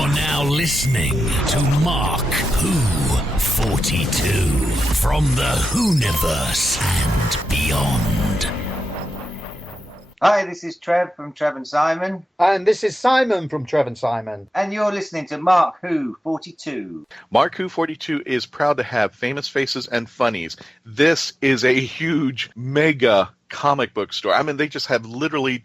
You're now listening to Mark Who 42 from the Whoniverse and beyond. Hi, this is Trev from Trev and Simon. And this is Simon from Trev and Simon. And you're listening to Mark Who 42. Mark Who 42 is proud to have Famous Faces and Funnies. This is a huge, mega comic book store. I mean, they just have literally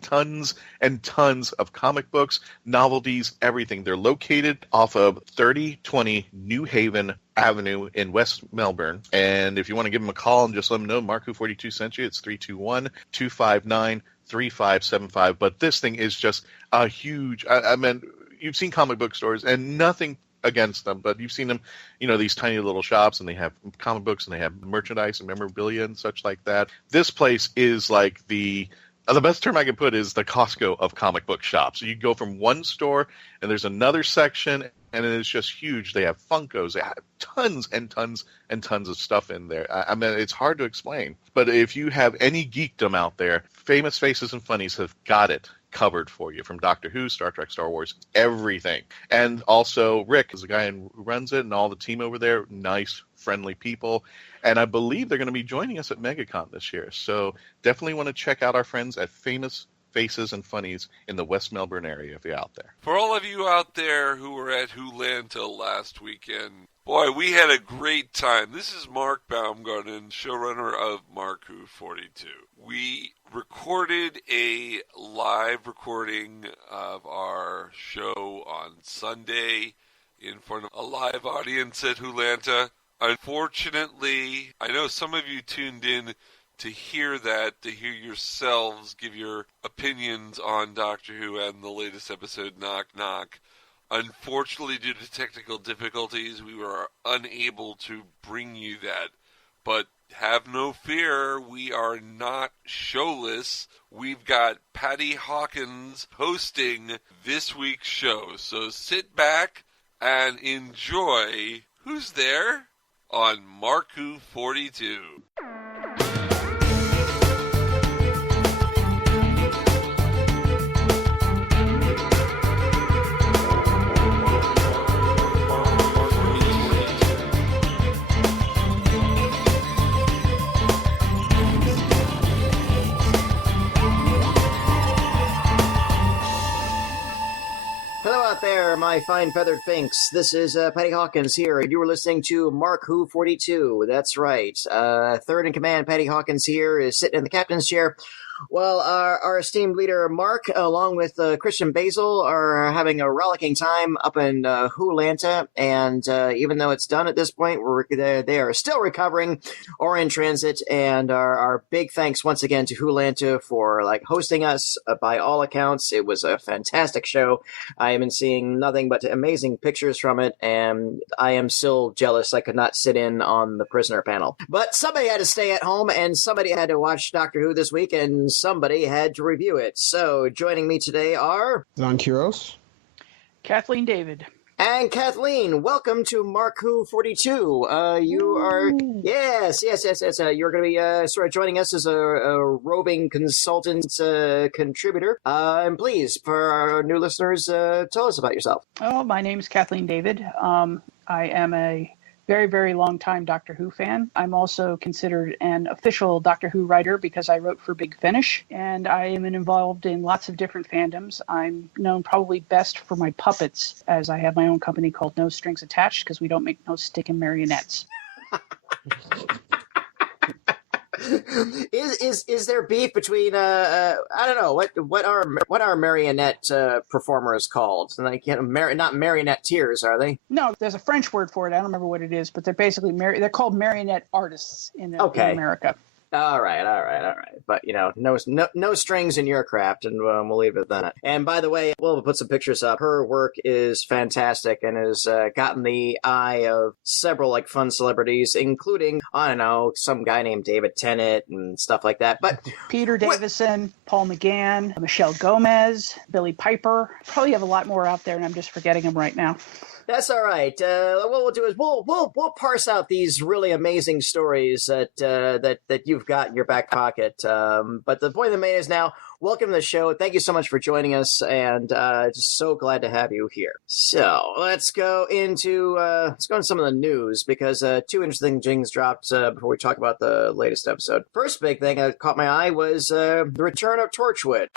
tons and tons of comic books, novelties, everything. They're located off of 3020 New Haven Avenue in West Melbourne. And if you want to give them a call and just let them know Mark Who 42 sent you, it's 321-259-3575. But this thing is just a huge, I mean, you've seen comic book stores and nothing against them, but you've seen them, you know, these tiny little shops, and they have comic books and they have merchandise and memorabilia and such like that. This place is like the best term I can put is the Costco of comic book shops. So you go from one store and there's another section, and it's just huge. They have Funkos. They have tons and tons and tons of stuff in there. I mean, it's hard to explain. But if you have any geekdom out there, Famous Faces and Funnies have got it covered for you, from Doctor Who, Star Trek, Star Wars, everything. And also Rick is the guy who runs it, and all the team over there, nice, friendly people. And I believe they're going to be joining us at MegaCon this year. So definitely want to check out our friends at Famous Faces and Funnies in the West Melbourne area if you're out there. For all of you out there who were at WHOlanta last weekend, boy, we had a great time. This is Mark Baumgarten, showrunner of Mark Who 42. We recorded a live recording of our show on Sunday in front of a live audience at WHOlanta. Unfortunately, I know some of you tuned in to hear that, to hear yourselves give your opinions on Doctor Who and the latest episode, Knock Knock. Unfortunately, due to technical difficulties, we were unable to bring you that. But have no fear, we are not showless. We've got Patty Hawkins hosting this week's show. So sit back and enjoy Who's There on Mark Who 42. Hello out there, my fine feathered finks. This is Patty Hawkins here, and you were listening to Mark Who 42. That's right. Third in command, Patty Hawkins here, is sitting in the captain's chair. Well, our esteemed leader, Mark, along with Christian Basil, are having a rollicking time up in WHOlanta, and even though it's done at this point, they are still recovering or in transit, and our big thanks once again to WHOlanta for hosting us. By all accounts, it was a fantastic show. I have been seeing nothing but amazing pictures from it, and I am still jealous I could not sit in on the prisoner panel. But somebody had to stay at home, and somebody had to watch Doctor Who this week, and somebody had to review it. So joining me today are Zon Kiros, Kathleen David, and Kathleen. Welcome to Mark Who 42. You are yes. You're going to be sort of joining us as a roving consultant contributor. And please, for our new listeners, tell us about yourself. Oh, my name's Kathleen David. I am a very, very long time Doctor Who fan. I'm also considered an official Doctor Who writer because I wrote for Big Finish, and I am involved in lots of different fandoms. I'm known probably best for my puppets, as I have my own company called No Strings Attached, because we don't make no stick and marionettes. Is there beef between I don't know what are marionette performers called? Not marionetteers, are they? No, there's a French word for it. I don't remember what it is, but they're basically they're called marionette artists in America. All right. But, no strings in your craft, and we'll leave it at that. And by the way, we'll put some pictures up. Her work is fantastic and has gotten the eye of several, fun celebrities, including, I don't know, some guy named David Tennant and stuff like that. But Peter Davison, Paul McGann, Michelle Gomez, Billy Piper. Probably have a lot more out there, and I'm just forgetting them right now. That's all right. What we'll do is we'll parse out these really amazing stories that you've got in your back pocket. But the point of the matter is now welcome to the show. Thank you so much for joining us, and just so glad to have you here. So let's go into some of the news, because two interesting things dropped before we talk about the latest episode. First big thing that caught my eye was the return of Torchwood.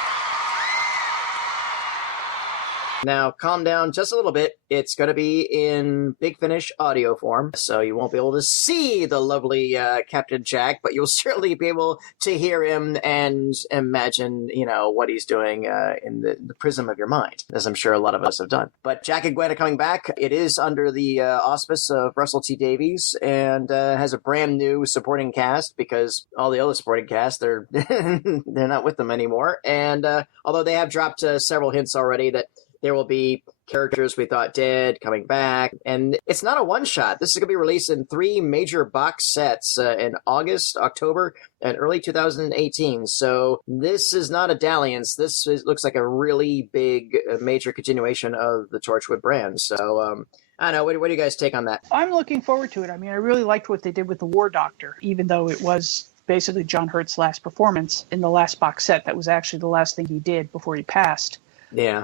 Now, calm down just a little bit. It's going to be in Big Finish audio form, so you won't be able to see the lovely Captain Jack, but you'll certainly be able to hear him and imagine, what he's doing in the prism of your mind, as I'm sure a lot of us have done. But Jack and Gwen are coming back. It is under the auspice of Russell T Davies, and has a brand new supporting cast, because all the other supporting cast, they're they're not with them anymore. And although they have dropped several hints already that there will be characters we thought dead coming back. And it's not a one-shot. This is going to be released in 3 major box sets in August, October, and early 2018. So this is not a dalliance. Looks like a really big, major continuation of the Torchwood brand. So, I don't know. What do you guys take on that? I'm looking forward to it. I mean, I really liked what they did with the War Doctor, even though it was basically John Hurt's last performance in the last box set. That was actually the last thing he did before he passed. Yeah.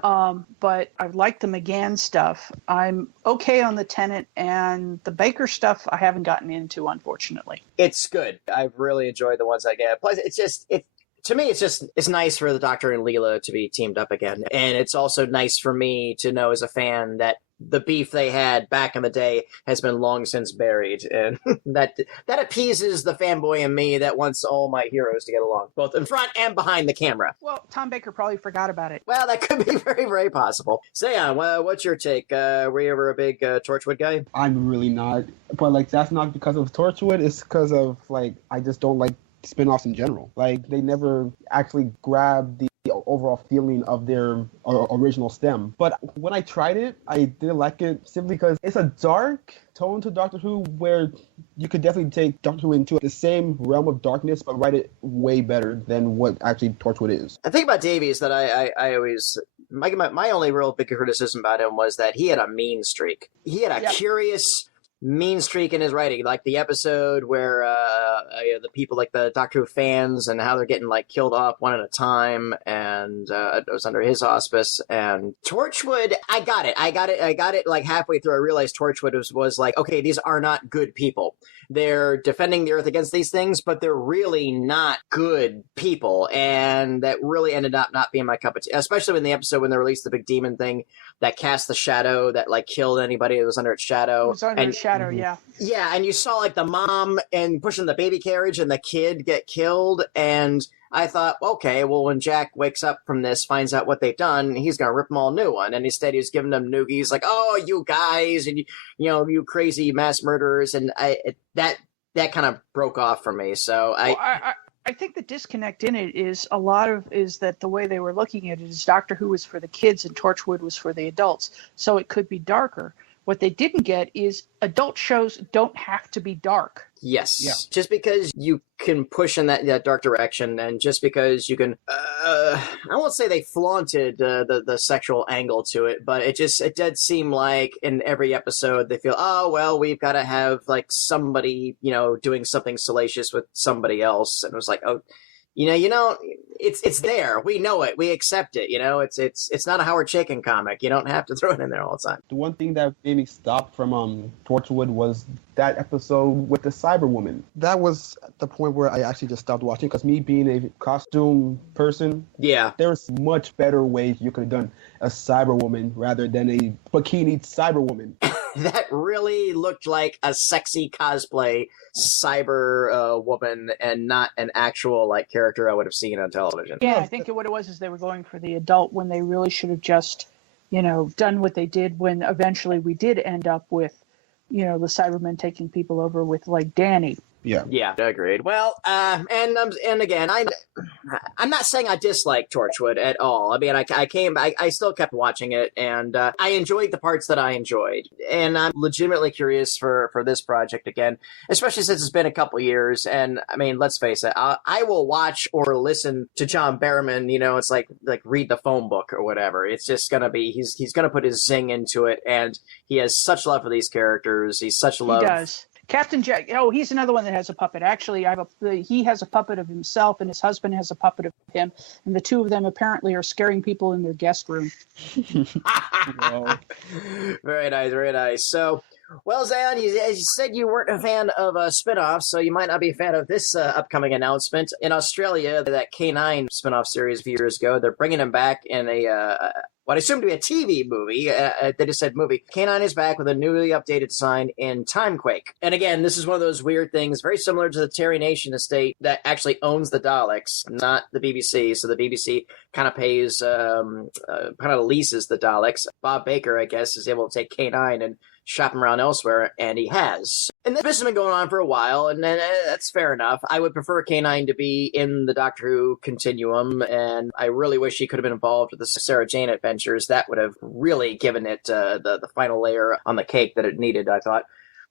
But I like the McGann stuff. I'm okay on the Tennant, and the Baker stuff I haven't gotten into, unfortunately. It's good. I've really enjoyed the ones I get. Plus, to me, it's nice for the Doctor and Leela to be teamed up again. And it's also nice for me to know as a fan that the beef they had back in the day has been long since buried. And that appeases the fanboy in me that wants all my heroes to get along, both in front and behind the camera. Well, Tom Baker probably forgot about it. Well, that could be very, very possible. Sayan, what's your take? Were you ever a big Torchwood guy? I'm really not. But, that's not because of Torchwood. It's because of, I just don't like spin-offs in general. They never actually grab the overall feeling of their original stem. But when I tried it, I didn't like it simply because it's a dark tone to Doctor Who where you could definitely take Doctor Who into the same realm of darkness, but write it way better than what actually Torchwood is. The thing about Davies that I always... My only real big criticism about him was that he had a mean streak. He had a curious... mean streak in his writing, like the episode where the people, like the Doctor Who fans, and how they're getting killed off one at a time, and it was under his auspice. And Torchwood, I got it halfway through. I realized Torchwood was like, okay, these are not good people. They're defending the Earth against these things, but they're really not good people, and that really ended up not being my cup of tea, especially in the episode when they released the big demon thing that cast the shadow that killed anybody that was under its shadow. It was under its shadow, yeah. Yeah, and you saw the mom and pushing the baby carriage and the kid get killed, and I thought, okay, well, when Jack wakes up from this, finds out what they've done, he's going to rip them all a new one. And instead he was giving them noogies oh, you guys, and you crazy mass murderers. And that kind of broke off for me. So I think the disconnect in it is that the way they were looking at it is Doctor Who was for the kids and Torchwood was for the adults. So it could be darker. What they didn't get is adult shows don't have to be dark. Yes. Yeah. Just because you can push in that dark direction, and just because you can, I won't say they flaunted the sexual angle to it, but it did seem like in every episode they feel, oh, well, we've got to have somebody, doing something salacious with somebody else. And it was oh, it's there. We know it. We accept it. It's not a Howard Chaykin comic. You don't have to throw it in there all the time. The one thing that made me stop from Torchwood was that episode with the Cyberwoman. That was the point where I actually just stopped watching, because me being a costume person, there's much better ways you could have done a Cyberwoman rather than a bikini Cyberwoman. That really looked like a sexy cosplay cyber woman, and not an actual character I would have seen on television. Yeah, I think what it was is they were going for the adult when they really should have just, done what they did when eventually we did end up with, the Cybermen taking people over with Danny. Yeah, agreed. Well, and again, I'm not saying I dislike Torchwood at all. I mean, I still kept watching it, and I enjoyed the parts that I enjoyed. And I'm legitimately curious for this project again, especially since it's been a couple years. And I mean, let's face it, I will watch or listen to John Barrowman. It's like read the phone book or whatever. It's just gonna be he's gonna put his zing into it, and he has such love for these characters. He's such love. He does. Captain Jack. Oh, he's another one that has a puppet. Actually, he has a puppet of himself, and his husband has a puppet of him, and the two of them apparently are scaring people in their guest room. Wow. Very nice, very nice. So, well, Zion, as you said you weren't a fan of spin-offs, so you might not be a fan of this upcoming announcement. In Australia, that K9 spin-off series a few years ago, they're bringing him back in what I assume to be a TV movie. They just said movie. K9 is back with a newly updated design in Timequake. And again, this is one of those weird things, very similar to the Terry Nation estate that actually owns the Daleks, not the BBC. So the BBC kind of pays, kind of leases the Daleks. Bob Baker, I guess, is able to take K9 and shop him around elsewhere, and he has. And this has been going on for a while, and that's fair enough. I would prefer K9 to be in the Doctor Who continuum, and I really wish he could have been involved with the Sarah Jane adventures. That would have really given it the final layer on the cake that it needed, I thought.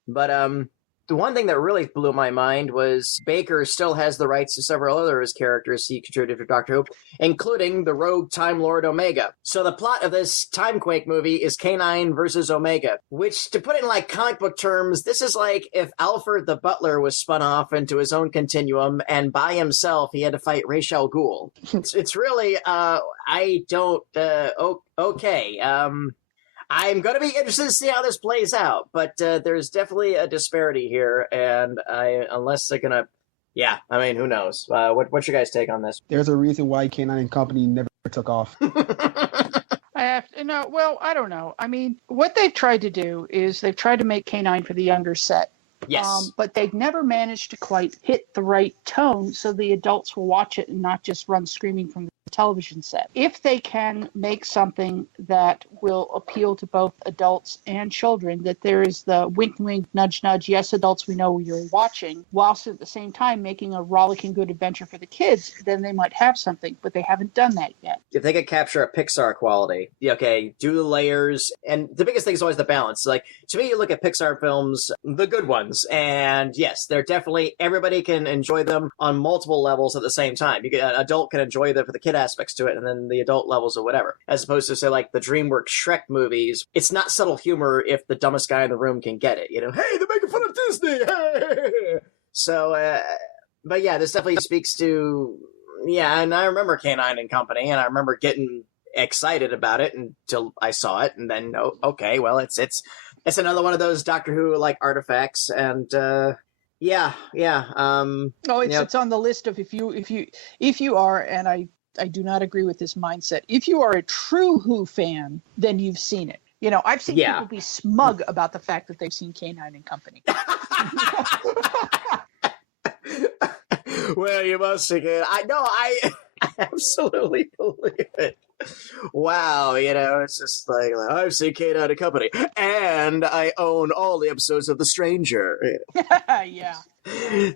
But the one thing that really blew my mind was Baker still has the rights to several other of his characters he contributed to Doctor Who, including the rogue Time Lord Omega. So the plot of this Timequake movie is K9 versus Omega, which, to put it in like comic book terms, this is like if Alfred the Butler was spun off into his own continuum, and by himself he had to fight Ra's al Ghul. It's really, okay. I'm going to be interested to see how this plays out, but there's definitely a disparity here, and unless they're going to, who knows? What's your guys' take on this? There's a reason why K9 and Company never took off. I don't know. I mean, what they've tried to do is they've tried to make K9 for the younger set. Yes. But they've never managed to quite hit the right tone so the adults will watch it and not just run screaming from the television set. If they can make something that will appeal to both adults and children, that there is the wink, wink, nudge, nudge, yes, adults, we know you're watching, whilst at the same time making a rollicking good adventure for the kids, then they might have something, but they haven't done that yet. If they could capture a Pixar quality, okay, do the layers, and the biggest thing is always the balance. Like, to me, you look at Pixar films, the good ones, and yes, they're definitely, everybody can enjoy them on multiple levels at the same time. An adult can enjoy them for the kid aspects to it, and then the adult levels or whatever. As opposed to, say, like the DreamWorks Shrek movies, it's not subtle humor if the dumbest guy in the room can get it. You know, hey, they're making fun of Disney! So, but yeah, this definitely speaks to, and I remember K9 and Company, and I remember getting excited about it until I saw it, and then, okay, well, it's another one of those Doctor Who like artifacts, and It's on the list of if you are, and I do not agree with this mindset. If you are a true Who fan, then you've seen it. You know, I've seen people be smug about the fact that they've seen K9 and Company. Well, you must think it. I absolutely believe it. Wow, it's just like I've seen K9 and Company, and I own all the episodes of The Stranger. Yeah.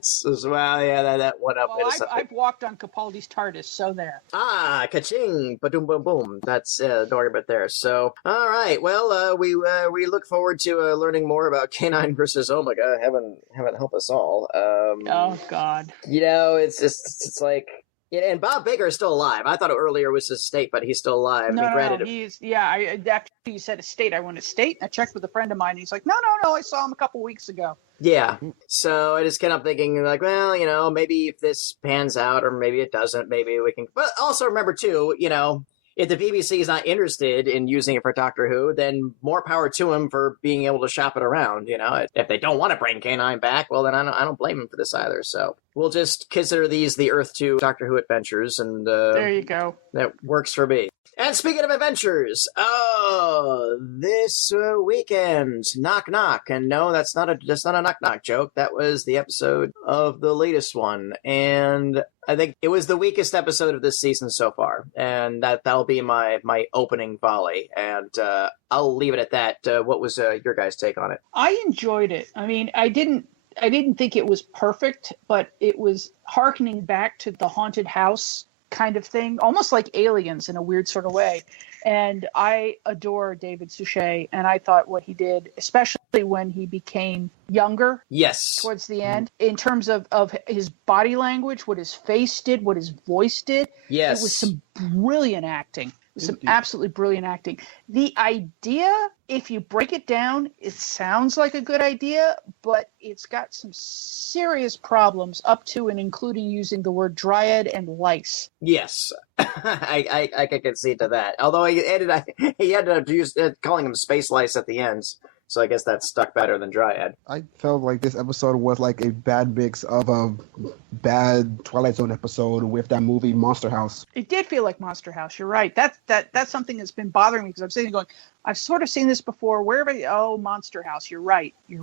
So, that one up. Well, I've walked on Capaldi's Tardis, so there. Ka-ching, ba-doom, boom, boom. That's the argument there. So, all right. Well, we look forward to learning more about K9 versus Omega. Heaven help us all. Oh God. It's like. Yeah, and Bob Baker is still alive. I thought earlier was his estate, but he's still alive. No, he's after you said estate, I went estate. I checked with a friend of mine. And he's like, no, I saw him a couple weeks ago. Yeah, so I just kind of thinking like, well, maybe if this pans out, or maybe it doesn't, maybe we can. But also remember too, if the BBC is not interested in using it for Doctor Who, then more power to them for being able to shop it around. If they don't want to bring K9 back, well, then I don't blame them for this either. So we'll just consider these the Earth 2 Doctor Who adventures, and there you go. That works for me. And speaking of adventures, this weekend, knock knock, and no, that's not a knock knock joke. That was the episode of the latest one, and I think it was the weakest episode of this season so far, and that'll be my opening volley, and I'll leave it at that. What was your guys' take on it? I enjoyed it. I mean, I didn't think it was perfect, but it was hearkening back to the haunted house kind of thing, almost like Aliens in a weird sort of way. And I adore David Suchet, and I thought what he did, especially when he became younger, towards the end, in terms of his body language, what his face did, what his voice did, it was some brilliant acting. Some Indeed. absolutely brilliant acting. The idea, if you break it down, it sounds like a good idea, but it's got some serious problems up to and including using the word dryad and lice. Yes, I can concede to that. Although he ended up calling them space lice at the end, so I guess that stuck better than dryad. I felt like this episode was like a bad mix of a bad Twilight Zone episode with that movie Monster House. It did feel like Monster House. You're right. That's something that's been bothering me because I'm sitting there going, I've sort of seen this before. Monster House. You're right. You're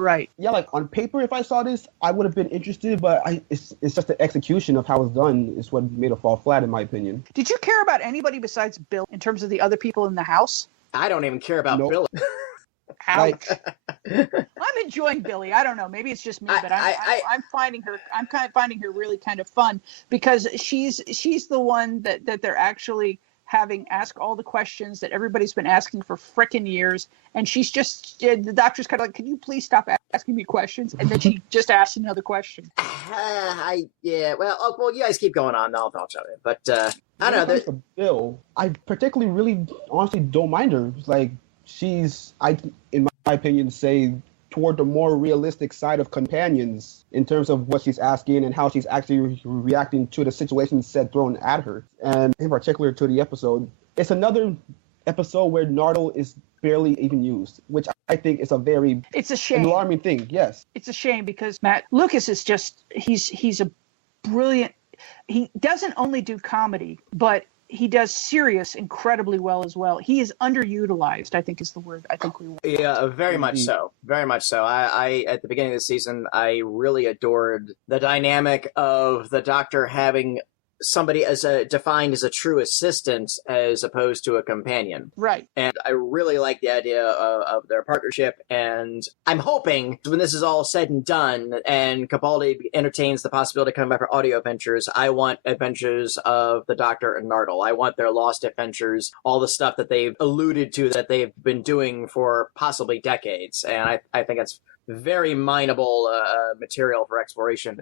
right. Yeah, like on paper, if I saw this, I would have been interested, but it's just the execution of how it's done is what made it fall flat, in my opinion. Did you care about anybody besides Bill in terms of the other people in the house? I don't even care about Nope. Billy. Ouch. I'm enjoying Billy. I don't know. Maybe it's just me, but I'm finding her. I'm kind of finding her really kind of fun because she's the one that they're actually having ask all the questions that everybody's been asking for frickin' years, and she's just the doctor's kind of like, can you please stop asking me questions? And then she just asks another question. Well, you guys keep going on. I'll tell you. But I don't know. When it comes to Bill, I particularly really honestly don't mind her. Like she's, in my opinion, say toward the more realistic side of companions in terms of what she's asking and how she's actually reacting to the situations set thrown at her. And in particular to the episode, it's another episode where Nardole is barely even used, which I think is it's a shame. alarming thing. Yes. It's a shame because Matt Lucas is just, he's a brilliant, he doesn't only do comedy, but he does serious incredibly well as well. He is underutilized, I think is the word I think we want. Yeah, very much so. Very much so. I at the beginning of the season, I really adored the dynamic of the Doctor having somebody defined as a true assistant as opposed to a companion. Right. And I really like the idea of their partnership. And I'm hoping when this is all said and done and Capaldi entertains the possibility of coming back for audio adventures, I want adventures of the Doctor and Nardole. I want their lost adventures, all the stuff that they've alluded to that they've been doing for possibly decades. And I think it's very mineable material for exploration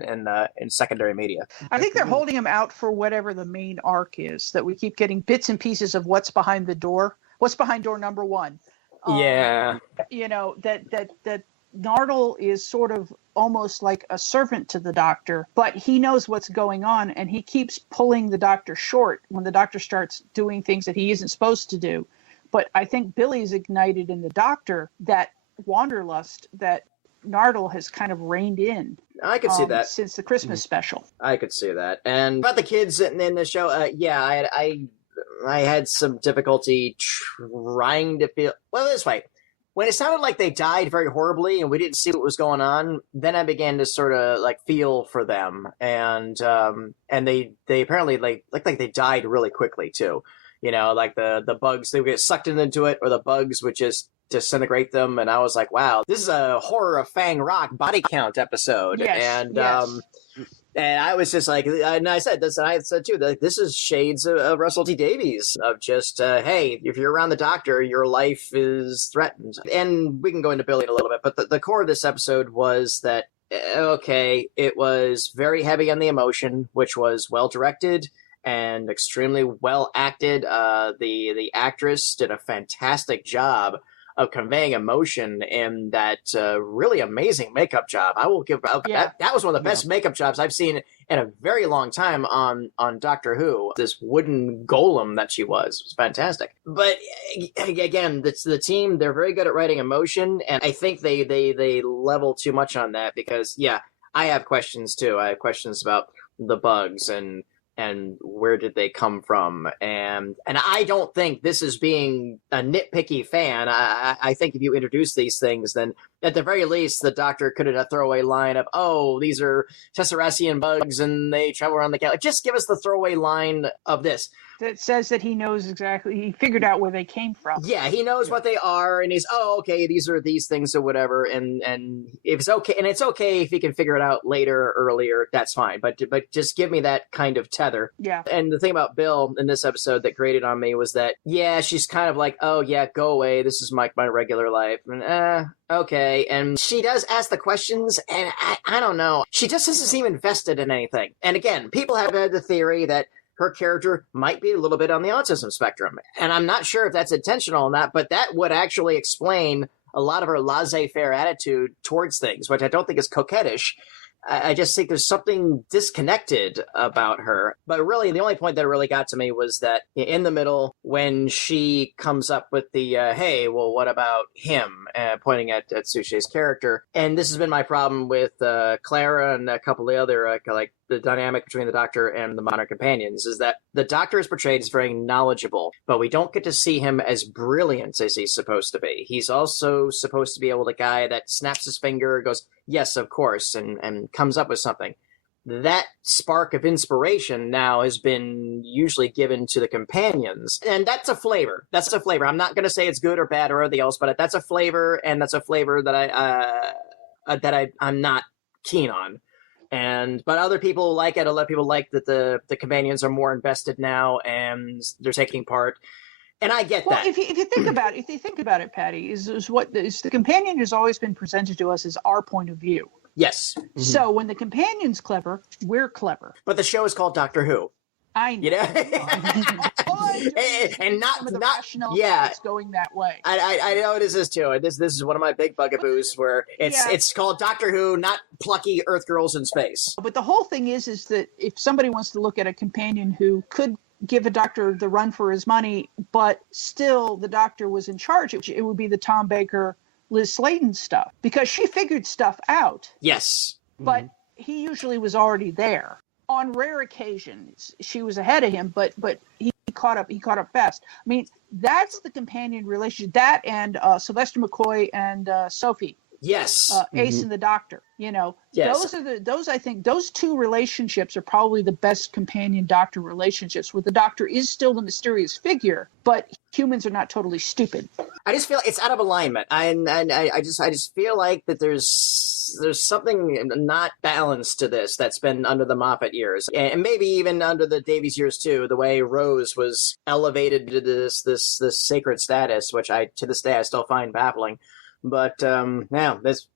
in secondary media. I think they're holding him out for whatever the main arc is, that we keep getting bits and pieces of what's behind the door, what's behind door number one. Yeah. You know, that Nardole is sort of almost like a servant to the Doctor, but he knows what's going on and he keeps pulling the Doctor short when the Doctor starts doing things that he isn't supposed to do. But I think Billy's ignited in the Doctor that wanderlust that Nardole has kind of reined in. I could see that since the Christmas special. I could see that. And about the kids in the show, I had some difficulty trying to feel this way. When it sounded like they died very horribly and we didn't see what was going on, then I began to sort of like feel for them, and they apparently like they died really quickly too. You know, like the bugs, they would get sucked into it, or the bugs would just disintegrate them. And I was like, wow, this is a Horror of Fang Rock body count episode. Yes, And I was just like, and I said this, and I said too, that this is shades of Russell T Davies, of just, hey, if you're around the Doctor, your life is threatened. And we can go into Billy in a little bit, but the core of this episode was that, okay, it was very heavy on the emotion, which was well directed and extremely well acted. The actress did a fantastic job of conveying emotion in that really amazing makeup job. I will give that was one of the best makeup jobs I've seen in a very long time on Doctor Who. This wooden golem that she was fantastic. But again, it's the team. They're very good at writing emotion, and I think they level too much on that because I have questions too. I have questions about the bugs and where did they come from? And I don't think this is being a nitpicky fan. I think if you introduce these things, then at the very least, the Doctor could have a throwaway line of, oh, these are Tesseracian bugs and they travel around the galaxy. Just give us the throwaway line of this. That says that he knows exactly, he figured out where they came from. Yeah, he knows what they are, and he's, okay, these are these things or whatever, and if it's okay, and it's okay if he can figure it out later, earlier, that's fine, but just give me that kind of tether. Yeah. And the thing about Bill in this episode that grated on me was that, she's kind of like, oh yeah, go away, this is my regular life, and okay, and she does ask the questions, and I don't know, she just doesn't seem invested in anything. And again, people have had the theory that her character might be a little bit on the autism spectrum. And I'm not sure if that's intentional or not, but that would actually explain a lot of her laissez-faire attitude towards things, which I don't think is coquettish. I just think there's something disconnected about her. But really, the only point that really got to me was that in the middle, when she comes up with the, hey, well, what about him? Pointing at Suchet's character. And this has been my problem with Clara and a couple of the other, like, the dynamic between the Doctor and the modern companions is that the Doctor is portrayed as very knowledgeable, but we don't get to see him as brilliant as he's supposed to be. He's also supposed to be able to guy that snaps his finger, goes, yes, of course, and comes up with something. That spark of inspiration now has been usually given to the companions. And that's a flavor. That's a flavor. I'm not going to say it's good or bad or anything else, but that's a flavor, and that's a flavor that I'm not keen on. But other people like it. A lot of people like that the companions are more invested now and they're taking part. And I get that. If you think about it, Patty, is the companion has always been presented to us as our point of view. Yes. Mm-hmm. So when the companion's clever, we're clever. But the show is called Doctor Who. I know. You know? and not it's going that way. I know it is too. This is one of my big bugaboos where it's called Doctor Who, not plucky Earth girls in space. But the whole thing is that if somebody wants to look at a companion who could give a doctor the run for his money, but still the Doctor was in charge, it would be the Tom Baker, Liz Sladen stuff, because she figured stuff out. Yes. But he usually was already there. On rare occasions, she was ahead of him, but he caught up fast. I mean, that's the companion relationship. That and Sylvester McCoy and Sophie. Yes. Ace and the Doctor. You know, yes. I think those two relationships are probably the best companion Doctor relationships, where the Doctor is still the mysterious figure, but humans are not totally stupid. I just feel it's out of alignment. I just feel like that there's something not balanced to this that's been under the Moffat years, and maybe even under the Davies years too. The way Rose was elevated to this sacred status, which to this day I still find baffling. But now that's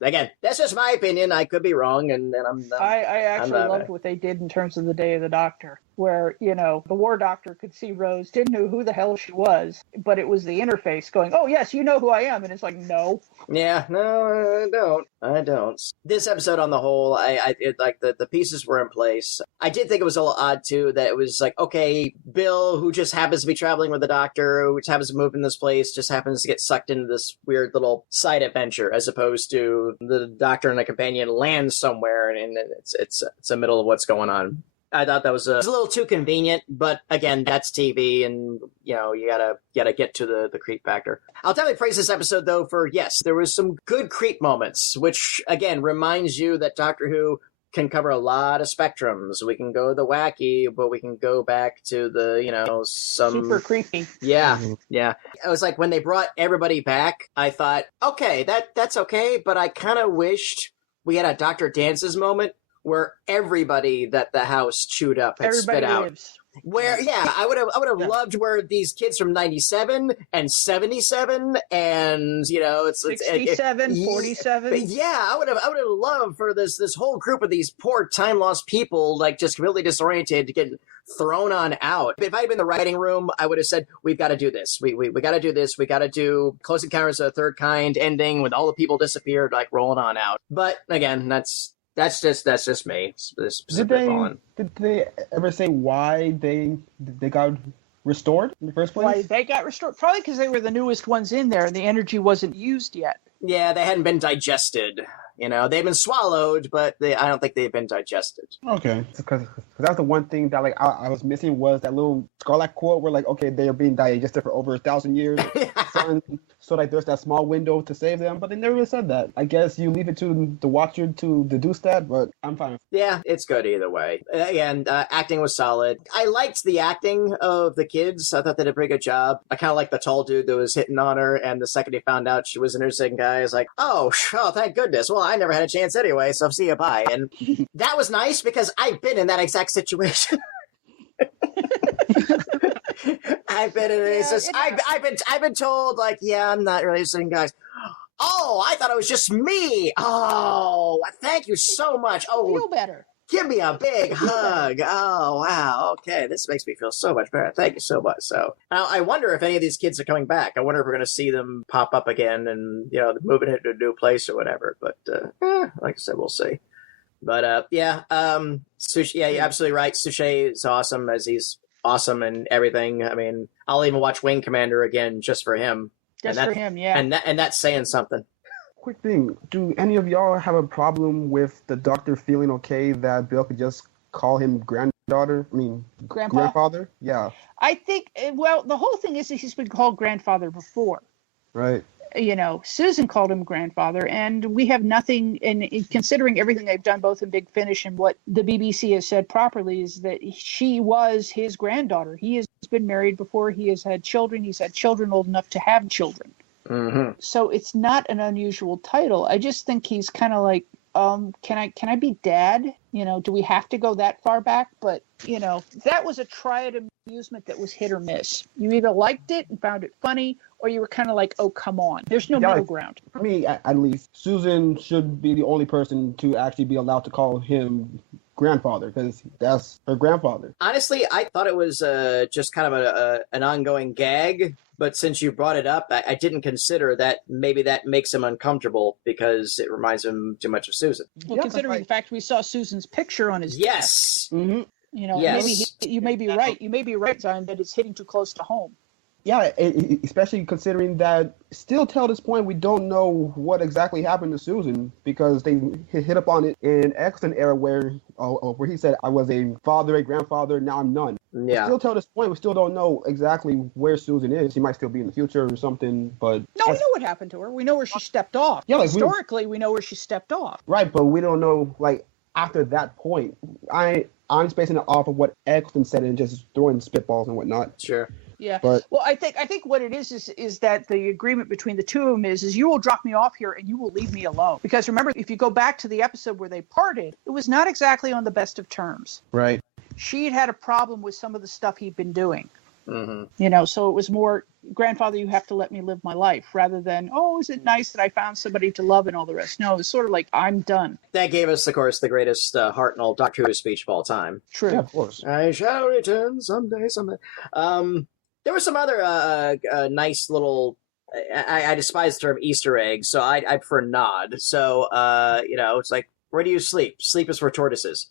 just my opinion. I could be wrong, and I actually loved what they did in terms of the Day of the Doctor, where the War Doctor could see Rose, didn't know who the hell she was, but it was the interface going, "Oh yes, you know who I am," and it's like, no. Yeah, no, I don't. This episode on the whole, it, like the pieces were in place. I did think it was a little odd too that it was like, okay, Bill, who just happens to be traveling with the Doctor, who just happens to move in this place, just happens to get sucked into this weird little side adventure, as opposed to the Doctor and a companion land somewhere and it's the middle of what's going on. I thought that was a little too convenient, but again, that's TV, and you gotta get to the creep factor. I'll definitely praise this episode though for there was some good creep moments, which again reminds you that Doctor Who can cover a lot of spectrums. We can go the wacky, but we can go back to the some super creepy. Yeah. It was like when they brought everybody back, I thought, okay, that's okay, but I kind of wished we had a Dr. Dances moment where everybody that the house chewed up had spit out. Lives. Where, I would have loved where these kids from 97 and 77 and, it's 67, 47. Yeah, I would have loved for this whole group of these poor time lost people, like just really disoriented, to get thrown on out. If I had been in the writing room, I would have said, we've got to do this. We got to do this. We got to do Close Encounters of the Third Kind ending when all the people disappeared, like rolling on out. But again, that's just me. Did they ever say why they got restored in the first place? Why they got restored? Probably because they were the newest ones in there and the energy wasn't used yet. Yeah, they hadn't been digested. They've been swallowed, but I don't think they've been digested. Okay, because that's the one thing that I was missing was that little Scarlet quote where okay, they are being digested for over 1,000 years. So there's that small window to save them, but they never really said that. I guess you leave it to the watcher to deduce that, but I'm fine. Yeah, it's good either way. Again, acting was solid. I liked the acting of the kids. I thought they did a pretty good job. I kind of like the tall dude that was hitting on her, and the second he found out she was an interesting guy, I was like, oh, thank goodness. Well, I never had a chance anyway, so see you, bye. And that was nice because I've been in that exact situation. I've been in this. I've been told I'm not really interested in guys. Oh, I thought it was just me. Oh, thank you so much. Oh, feel better. Give me a big hug. Oh, wow. Okay, this makes me feel so much better. Thank you so much. So now I wonder if any of these kids are coming back. I wonder if we're going to see them pop up again and, moving into a new place or whatever. But like I said, we'll see. But Sushi, yeah, you're absolutely right. Sushi is awesome, as he's awesome and everything. I mean, I'll even watch Wing Commander again just for him. Just for him, yeah. And that's saying something. Quick thing, do any of y'all have a problem with the doctor feeling okay that Bill could just call him grandfather? Yeah. I think, well, the whole thing is that he's been called grandfather before. Right. Susan called him grandfather, and we have nothing, and considering everything they've done both in Big Finish and what the BBC has said properly is that she was his granddaughter. He has been married before. He has had children. He's had children old enough to have children. Mm-hmm. So it's not an unusual title. I just think he's kind of like, can I be dad? Do we have to go that far back? But, that was a triad amusement that was hit or miss. You either liked it and found it funny, or you were kind of like, oh, come on. There's no middle ground. For me, at least, Susan should be the only person to actually be allowed to call him grandfather, because that's her grandfather. Honestly, I thought it was just kind of an ongoing gag, but since you brought it up, I didn't consider that maybe that makes him uncomfortable because it reminds him too much of Susan. Well, considering the fact we saw Susan's picture on his yes. desk. Mm-hmm. Yes. Maybe you may be right. You may be right, Zion, that it's hitting too close to home. Yeah, especially considering that still till this point we don't know what exactly happened to Susan, because they hit up on it in Exton era where he said, I was a father, a grandfather, now I'm none. Yeah. Still till this point we still don't know exactly where Susan is. She might still be in the future or something, but... No, we know what happened to her. We know where she stepped off. Yeah, historically, we know where she stepped off. Right, but we don't know, after that point. I'm spacing it off of what Exton said and just throwing spitballs and whatnot. Sure. Yeah. But, well, I think what it is that the agreement between the two of them is you will drop me off here and you will leave me alone. Because remember, if you go back to the episode where they parted, it was not exactly on the best of terms. Right. She'd had a problem with some of the stuff he'd been doing. Mm-hmm. So it was more, grandfather, you have to let me live my life, rather than, oh, is it nice that I found somebody to love and all the rest. No, it's sort of like, I'm done. That gave us, of course, the greatest Hartnell Doctor Who speech of all time. True. Yeah, of course. I shall return someday. There were some other nice little, I despise the term Easter eggs, so I prefer nod. So, it's like, where do you sleep? Sleep is for tortoises.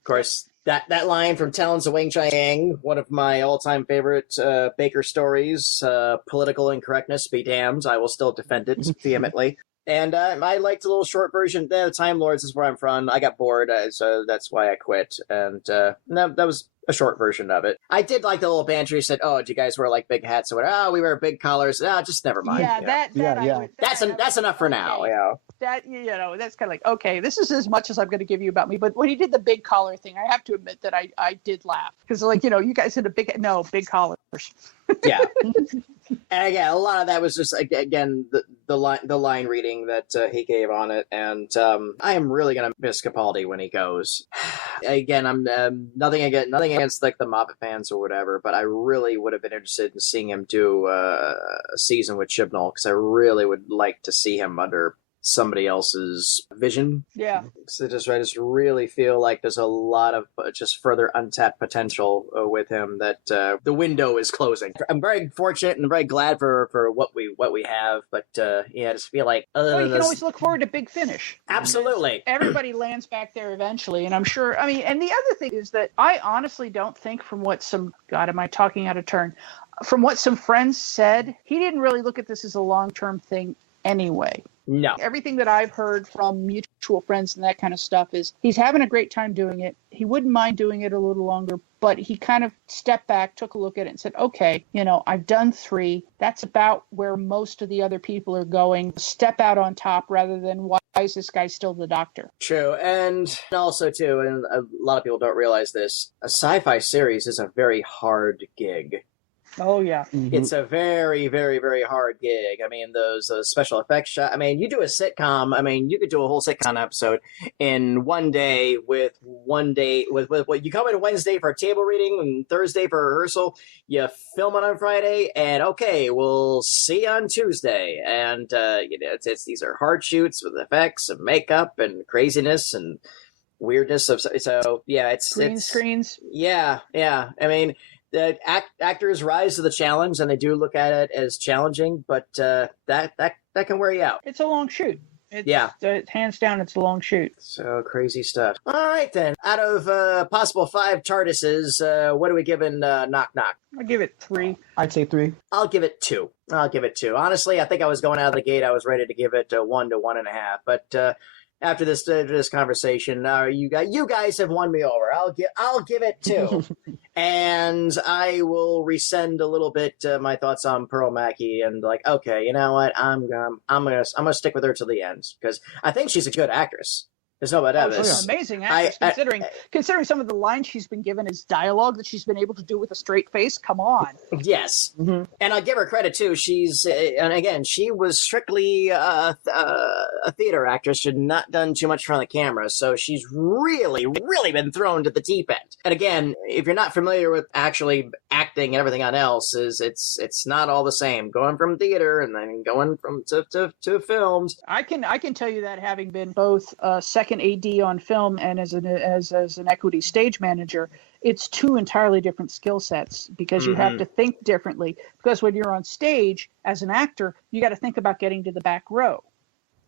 Of course, that line from Talons of Wing Chiang, one of my all-time favorite Baker stories, political incorrectness be damned, I will still defend it vehemently. And I liked the little short version. The Time Lords is where I'm from. I got bored, so that's why I quit. And that was a short version of it. I did like the little banter. He said, "Oh, do you guys wear big hats or what? Oh, we wear big collars. Oh, just never mind." Yeah, that's enough for now. Okay. Yeah. That that's kind of like, okay, this is as much as I'm going to give you about me. But when he did the big collar thing, I have to admit that I did laugh, because you guys had big collars. Yeah. And again, a lot of that was just again the line reading that he gave on it, and I am really gonna miss Capaldi when he goes. Again, I'm nothing against the Moffat fans or whatever, but I really would have been interested in seeing him do a season with Chibnall, because I really would like to see him under somebody else's vision. Yeah. So I just really feel like there's a lot of just further untapped potential with him, that the window is closing. I'm very fortunate and very glad for what we have, but I just feel like you can always look forward to Big Finish. Absolutely. Everybody lands back there eventually, and I'm sure, and the other thing is that I honestly don't think, from what am I talking out of turn? From what some friends said, he didn't really look at this as a long-term thing anyway. No. Everything that I've heard from mutual friends and that kind of stuff is he's having a great time doing it. He wouldn't mind doing it a little longer, but he kind of stepped back, took a look at it and said, okay, I've done 3. That's about where most of the other people are going. Step out on top, rather than why is this guy still the Doctor? True. And also, too, and a lot of people don't realize this, a sci-fi series is a very hard gig. Oh, yeah. Mm-hmm. It's a very, very, very hard gig. Those special effects shots. You do a sitcom. You could do a whole sitcom episode in one day with what you come in Wednesday for a table reading and Thursday for rehearsal. You film it on Friday, and okay, we'll see you on Tuesday. And these are hard shoots with effects and makeup and craziness, and weirdness of so yeah, Green it's screens. yeah. I mean, the actors rise to the challenge, and they do look at it as challenging, but that can wear you out. It's a long shoot. It's, Yeah. Hands down, it's a long shoot. So crazy stuff. All right, then. Out of possible 5 Tardises, what are we giving Knock Knock? I'll give it 3. I'd say 3. I'll give it 2. Honestly, I think I was going out of the gate. I was ready to give it 1 to 1.5. But after this conversation, you guys have won me over. I'll give it 2, and I will rescind a little bit my thoughts on Pearl Mackie, and like, okay, you know what? I'm gonna stick with her till the end because I think she's a good actress. There's no doubt. She's an amazing actress, considering some of the lines she's been given as dialogue that she's been able to do with a straight face. Come on. Yes, and I'll give her credit too. She's and again, she was strictly a theater actress. She'd not done too much in front of the camera, so she's really been thrown to the deep end. And again, if you're not familiar with actually acting and everything else, it's not all the same. Going from theater and then going from to films. I can tell you that having been both second AD on film and as an equity stage manager, it's 2 entirely different skill sets because you have to think differently. Because when you're on stage as an actor, you got to think about getting to the back row.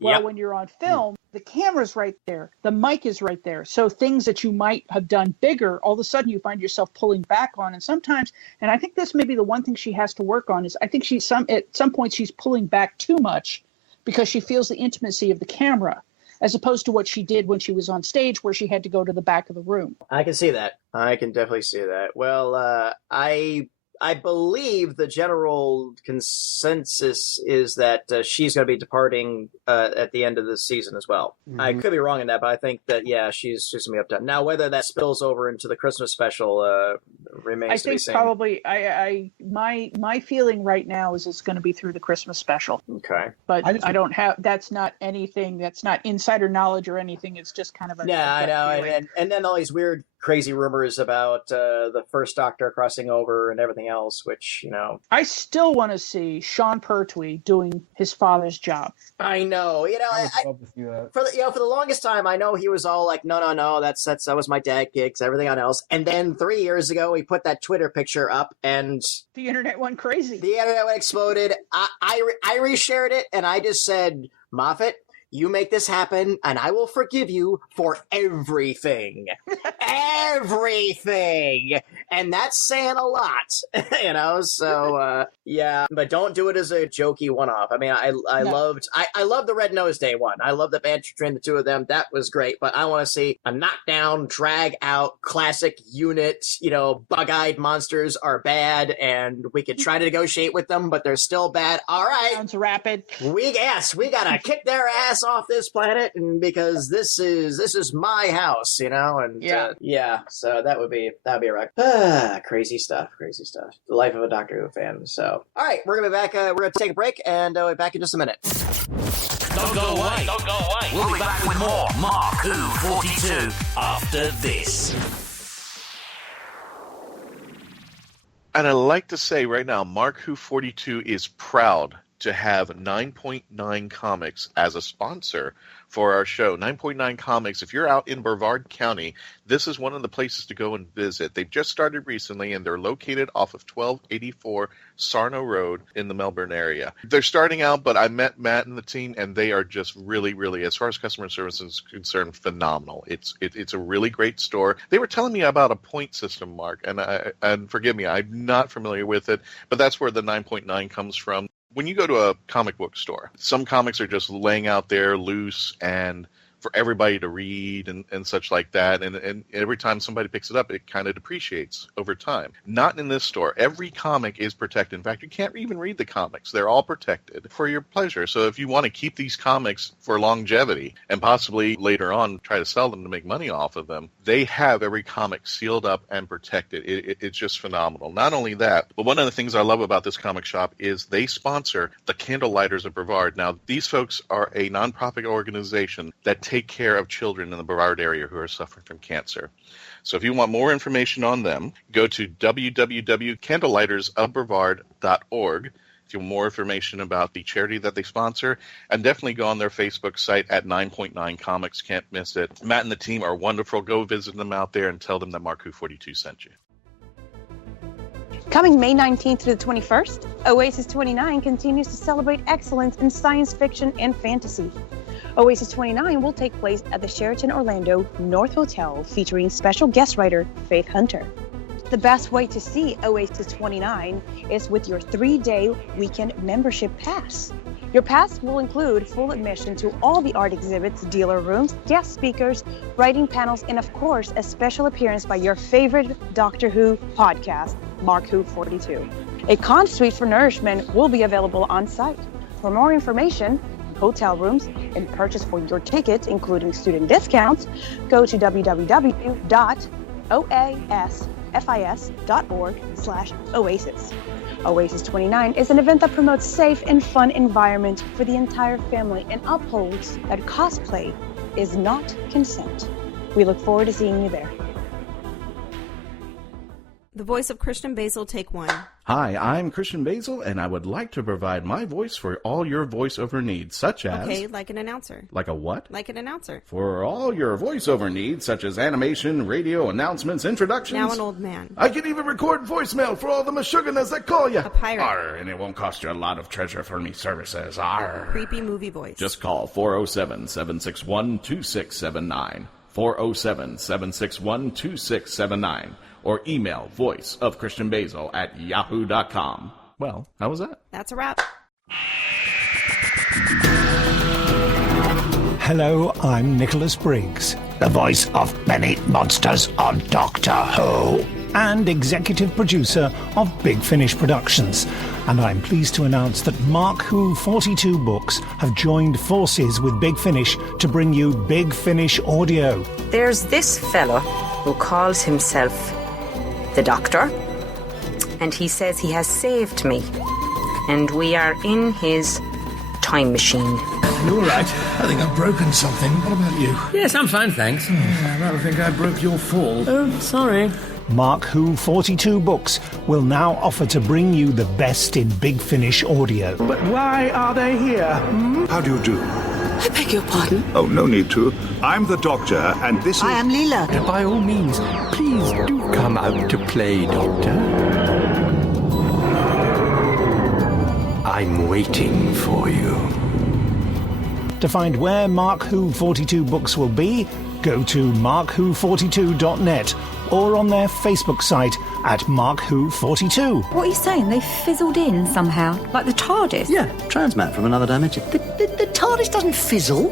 Well, when you're on film, the camera's right there, the mic is right there. So things that you might have done bigger, all of a sudden you find yourself pulling back on. And sometimes, and I think this may be the one thing she has to work on, is I think at some point she's pulling back too much because she feels the intimacy of the camera, as opposed to what she did when she was on stage where she had to go to the back of the room. I can see that. I can definitely see that. Well, I believe the general consensus is that she's going to be departing at the end of this season as well. I could be wrong in that, but I think that, yeah, she's going to be up done. Now, whether that spills over into the Christmas special remains to be seen. I think probably, my feeling right now is it's going to be through the Christmas special. Okay. But I don't have, that's not anything, that's not insider knowledge or anything. It's just kind of a... Yeah, I know. And then all these weird, crazy rumors about the first Doctor crossing over and everything else, which, you know, I still want to see Sean Pertwee doing his father's job. I know, you know, I would love to see that. For the longest time, I know he was all like, no, that was my dad gigs, everything else. And then 3 years ago, he put that Twitter picture up, and the internet went crazy. The internet exploded. I reshared it, and I just said, Moffat, you make this happen, and I will forgive you for everything. Everything! And that's saying a lot, you know? So, yeah. But don't do it as a jokey one-off. I mean, I loved the Red Nose Day one. I love the banter between the two of them. That was great. But I want to see a knockdown, drag-out, classic unit, you know, bug-eyed monsters are bad, and we could try to negotiate with them, but they're still bad. All right. Sounds rapid. We gotta kick their ass off this planet, and because this is my house, you know, and so that'd be a wreck. Crazy stuff. The life of a Doctor Who fan. So, all right, we're gonna be back. We're gonna take a break, and we'll be back in just a minute. Don't go away. We'll be back with more Mark Who 42 after this. And I'd like to say right now, Mark Who 42 is proud to have 9.9 Comics as a sponsor for our show. 9.9 Comics, if you're out in Brevard County, this is one of the places to go and visit. They've just started recently, and they're located off of 1284 Sarno Road in the Melbourne area. They're starting out, but I met Matt and the team, and they are just really, as far as customer service is concerned, phenomenal. It's a really great store. They were telling me about a point system, Mark, and forgive me, I'm not familiar with it, but that's where the 9.9 comes from. When you go to a comic book store, some comics are just laying out there loose and for everybody to read and such like that. And every time somebody picks it up, it kind of depreciates over time. Not in this store. Every comic is protected. In fact, you can't even read the comics. They're all protected for your pleasure. So if you want to keep these comics for longevity and possibly later on try to sell them to make money off of them, they have every comic sealed up and protected. It's just phenomenal. Not only that, but one of the things I love about this comic shop is they sponsor the Candlelighters of Brevard. Now, these folks are a nonprofit organization that take care of children in the Brevard area who are suffering from cancer. So if you want more information on them, go to www.candlelightersofbrevard.org for more information about the charity that they sponsor, and definitely go on their Facebook site at 9.9 Comics. Can't miss it. Matt and the team are wonderful. Go visit them out there and tell them that Mark Who 42 sent you. Coming May 19th through the 21st, Oasis 29 continues to celebrate excellence in science fiction and fantasy. Oasis 29 will take place at the Sheraton Orlando North Hotel, featuring special guest writer Faith Hunter. The best way to see Oasis 29 is with your 3-day weekend membership pass. Your pass will include full admission to all the art exhibits, dealer rooms, guest speakers, writing panels, and of course, a special appearance by your favorite Doctor Who podcast, Mark Who 42. A con suite for nourishment will be available on site. For more information, hotel rooms, and purchase for your tickets, including student discounts, go to www.oasfis.org/Oasis. Oasis 29 is an event that promotes safe and fun environment for the entire family and upholds that cosplay is not consent. We look forward to seeing you there. The voice of Christian Basil, take one. Hi, I'm Christian Basil, and I would like to provide my voice for all your voiceover needs, such as... Okay, like an announcer. Like a what? Like an announcer. For all your voiceover needs, such as animation, radio, announcements, introductions... Now an old man. I can even record voicemail for all the Meshuggahs that call you. A pirate. Arr, and it won't cost you a lot of treasure for me services. Arr. A creepy movie voice. Just call 407-761-2679. 407-761-2679. Or email voiceofchristianbasil@yahoo.com. Well, how was that? That's a wrap. Hello, I'm Nicholas Briggs, the voice of many monsters on Doctor Who, and executive producer of Big Finish Productions. And I'm pleased to announce that Mark Who 42 books have joined forces with Big Finish to bring you Big Finish Audio. There's this fellow who calls himself the Doctor, and he says he has saved me, and we are in his time machine. You all right? I think I've broken something. What about you? Yes, I'm fine, thanks. I rather think I broke your fall. Oh, sorry. Mark Who 42 books will now offer to bring you the best in Big Finish Audio. But why are they here? How do you do? I beg your pardon? Oh, no need to. I'm the Doctor, and this is... I am Leela. By all means, please do come out to play, Doctor. I'm waiting for you. To find where Mark Who 42 books will be, go to markwho42.net or on their Facebook site at Mark Who 42. What are you saying? They fizzled in somehow, like the Tardis? Yeah, transmat from another dimension. The Tardis doesn't fizzle.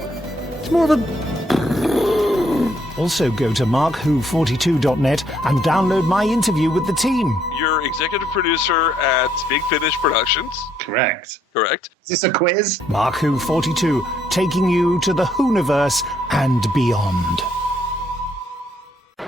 It's more of a... Also go to markwho42.net and download my interview with the team. You're executive producer at Big Finish Productions. Correct. Correct. Is this a quiz? Mark Who 42, taking you to the Whoniverse and beyond.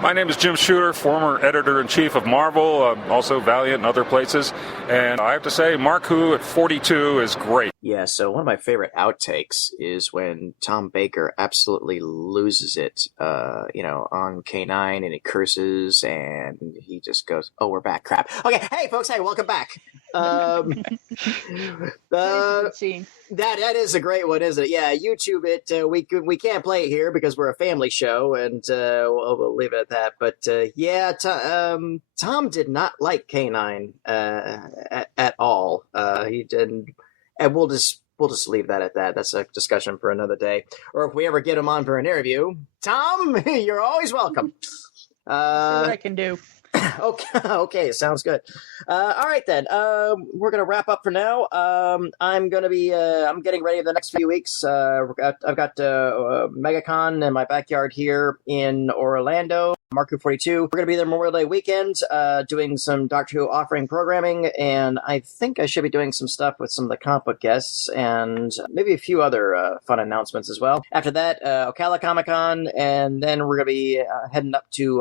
My name is Jim Shooter, former editor-in-chief of Marvel, also Valiant and other places. And I have to say, Mark Who at 42 is great. Yeah, so one of my favorite outtakes is when Tom Baker absolutely loses it, on K9, and he curses, and he just goes, "Oh, we're back, crap." Okay, hey, folks, hey, welcome back. That is a great one, isn't it? Yeah, YouTube it. We can't play it here because we're a family show, and we'll leave it at that. But Tom did not like K9 at all. He didn't, and we'll just leave that at that. That's a discussion for another day. Or if we ever get him on for an interview, Tom, you're always welcome. See what I can do. Okay, sounds good. All right then. We're gonna wrap up for now. I'm getting ready for the next few weeks. I've got MegaCon in my backyard here in Orlando. Mark Who 42. We're gonna be there Memorial Day weekend, doing some Doctor Who offering programming, and I think I should be doing some stuff with some of the comic book guests, and maybe a few other fun announcements as well. After that, Ocala Comic Con, and then we're gonna be heading up to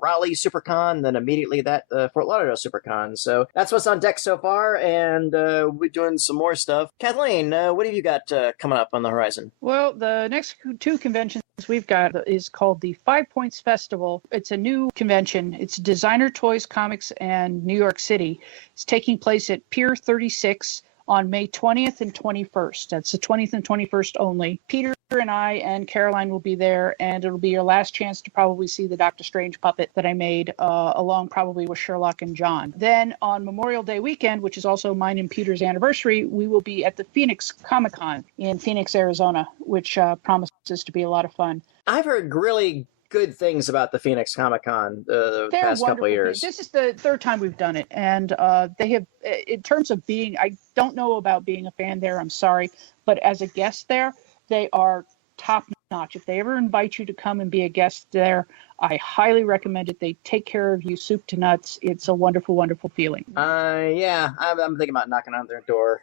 Raleigh SuperCon. Then immediately that Fort Lauderdale SuperCon. So that's what's on deck so far, and we're doing some more stuff. Kathleen, what have you got coming up on the horizon? Well, the next two conventions we've got is called the 5 Points Festival wonderful. It's a new convention. It's Designer Toys, Comics, and New York City. It's taking place at Pier 36 on May 20th and 21st. That's the 20th and 21st only. Peter and I and Caroline will be there, and it'll be your last chance to probably see the Doctor Strange puppet that I made, along probably with Sherlock and John. Then on Memorial Day weekend, which is also mine and Peter's anniversary, we will be at the Phoenix Comic-Con in Phoenix, Arizona, which promises to be a lot of fun. I've heard really good things about the Phoenix Comic-Con the They're past couple of wonderful. years. This is the third time we've done it, and they have, in terms of being, I don't know about being a fan there, I'm sorry, but as a guest there, they are top notch. If they ever invite you to come and be a guest there, I highly recommend it. They take care of you soup to nuts. It's a wonderful, wonderful feeling. Yeah, I'm thinking about knocking on their door.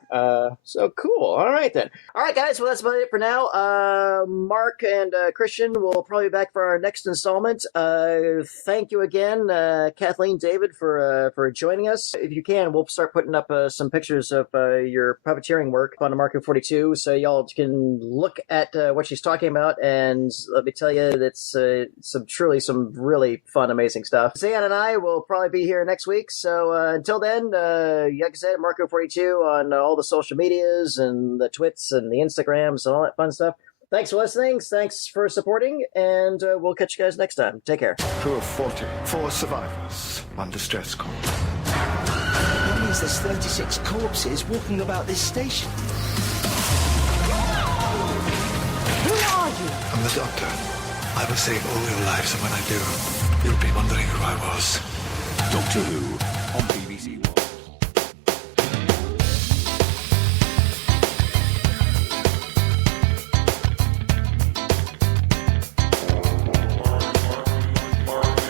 So cool. All right, then. All right, guys. Well, that's about it for now. Mark and Christian will probably be back for our next installment. Thank you again, Kathleen David, for joining us. If you can, we'll start putting up some pictures of your puppeteering work on the Mark 42, so y'all can look at what she's talking about. And let me tell you, that's some really fun, amazing stuff. Zayan and I will probably be here next week. So until then, like I said, Marco42 on all the social medias and the Twits and the Instagrams and all that fun stuff. Thanks for listening. Thanks for supporting. And we'll catch you guys next time. Take care. Crew of 40. 4 survivors on distress call. That means there's 36 corpses walking about this station. Who are you? I'm the Doctor. I will save all your lives, and when I do, you'll be wondering who I was. Doctor Who on BBC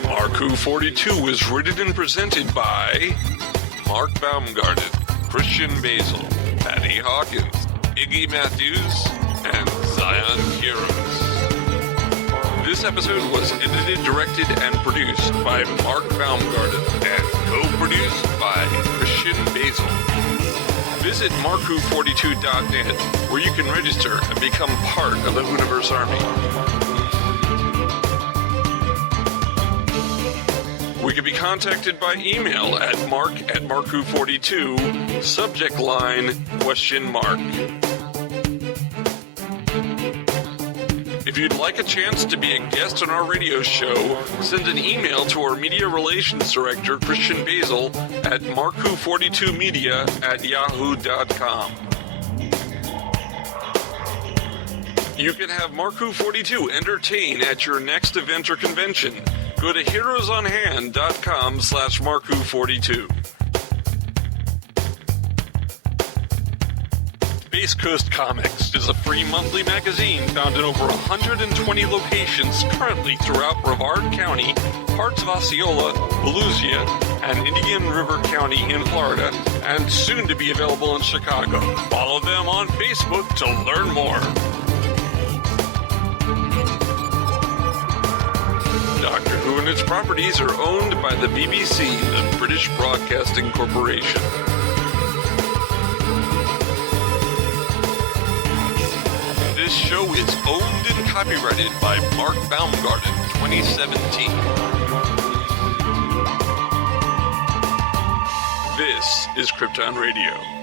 Mark Who 42 was written and presented by Mark Baumgarten, Christian Basil, Patty Hawkins, Iggy Matthews, and Zion Kiros. This episode was edited, directed, and produced by Mark Baumgarten and co-produced by Christian Basil. Visit markwho42.net, where you can register and become part of the Whoniverse Army. We can be contacted by email at mark@markwho42, subject line, ? If you'd like a chance to be a guest on our radio show, send an email to our Media Relations Director, Christian Basil, at markwho42media@yahoo.com. You can have Mark Who 42 entertain at your next event or convention. Go to heroesonhand.com/markwho42. Space Coast Comics is a free monthly magazine found in over 120 locations currently throughout Brevard County, parts of Osceola, Volusia, and Indian River County in Florida, and soon to be available in Chicago. Follow them on Facebook to learn more. Doctor Who and its properties are owned by the BBC, the British Broadcasting Corporation. This show is owned and copyrighted by Mark Baumgarten, 2017. This is Krypton Radio.